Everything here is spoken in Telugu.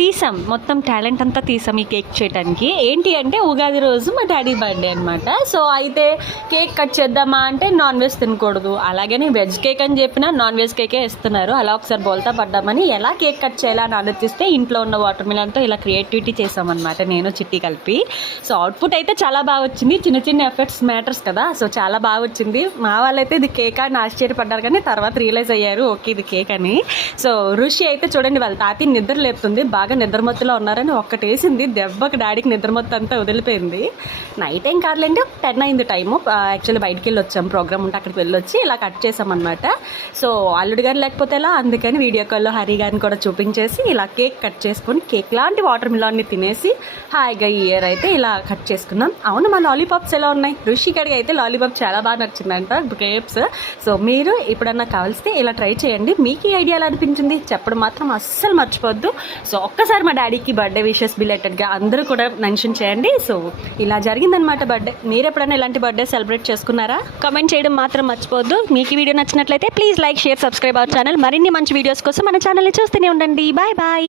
తీసాం, మొత్తం టాలెంట్ అంతా తీసాం ఈ కేక్ చేయడానికి. ఏంటి అంటే ఉగాది రోజు మా డాడీ బర్త్డే అనమాట. సో అయితే కేక్ కట్ చేద్దామా అంటే నాన్ వెజ్ తినకూడదు, అలాగని వెజ్ కేక్ అని చెప్పినా నాన్ వెజ్ కేకే ఇస్తున్నారు. అలా ఒకసారి బోల్తా పడ్డామని ఎలా కేక్ కట్ చేయాలని ఆలోచిస్తే ఇంట్లో ఉన్న వాటర్ మిలన్తో ఇలా క్రియేటివిటీ చేసామన్నమాట, నేను చిట్టి కలిపి. సో అవుట్పుట్ అయితే చాలా బాగా వచ్చింది. చిన్న చిన్న ఎఫెక్ట్స్ మ్యాటర్స్ కదా, సో చాలా బాగా వచ్చింది. మా వాళ్ళైతే ఇది కేక్ అని ఆశ్చర్యపడ్డారు, కానీ తర్వాత రియలైజ్ అయ్యారు ఓకే ఇది కేక్ అని. సో ఋషి అయితే చూడండి వాళ్ళ తాతి నిద్ర లేపుతుంది, బాగా నిద్రమత్తులో ఉన్నారని ఒక్కటేసింది, దెబ్బకి డాడీకి నిద్రమత్తు అంతా వదిలిపోయింది. నైట్ ఏం కాదులేండి, 10 అయింది టైము. యాక్చువల్లీ బయటికి వెళ్ళి వచ్చాం, ప్రోగ్రామ్ ఉంటే అక్కడికి వెళ్ళొచ్చి ఇలా కట్ చేసామన్నమాట. సో అల్లుడు గారు లేకపోతే ఎలా, అందుకని వీడియో కాల్లో హరి గారిని కూడా చూపించేసి ఇలా కేక్ కట్ చేసుకొని కేక్ లాంటి వాటర్ మిలాన్ని తినేసి హాయిగా ఈ ఇయర్ అయితే ఇలా కట్ చేసుకున్నాం. అవును, మా లాలీపాప్స్ ఎలా ఉన్నాయి? ఋషి గడికి అయితే లాలీపాప్ చాలా బాగా నచ్చిందంట, గ్రేప్స్. సో మీరు ఎప్పుడన్నా కావాల్స్తే ఇలా ట్రై చేయండి. మీకు ఈ ఐడియా ఎలా అనిపించింది చెప్పడం మాత్రం అస్సలు మర్చిపోద్దు. సో ఒక్కసారి మా డాడీకి బర్త్డే విషెస్ బిలేటెడ్గా అందరూ కూడా మెన్షన్ చేయండి. సో ఇలా జరిగిందనమాట బర్త్డే. మీరు ఎప్పుడైనా ఇలాంటి బర్త్డే సెలబ్రేట్ చేసుకున్నారా? కామెంట్ చేయడం మాత్రం మర్చిపోద్దు. మీకు ఈ వీడియో నచ్చినట్లయితే please like, share, subscribe our channel. మరిన్ని మంచి వీడియోస్ కోసం మన ఛానల్ని చూస్తూనే ఉండండి. Bye bye.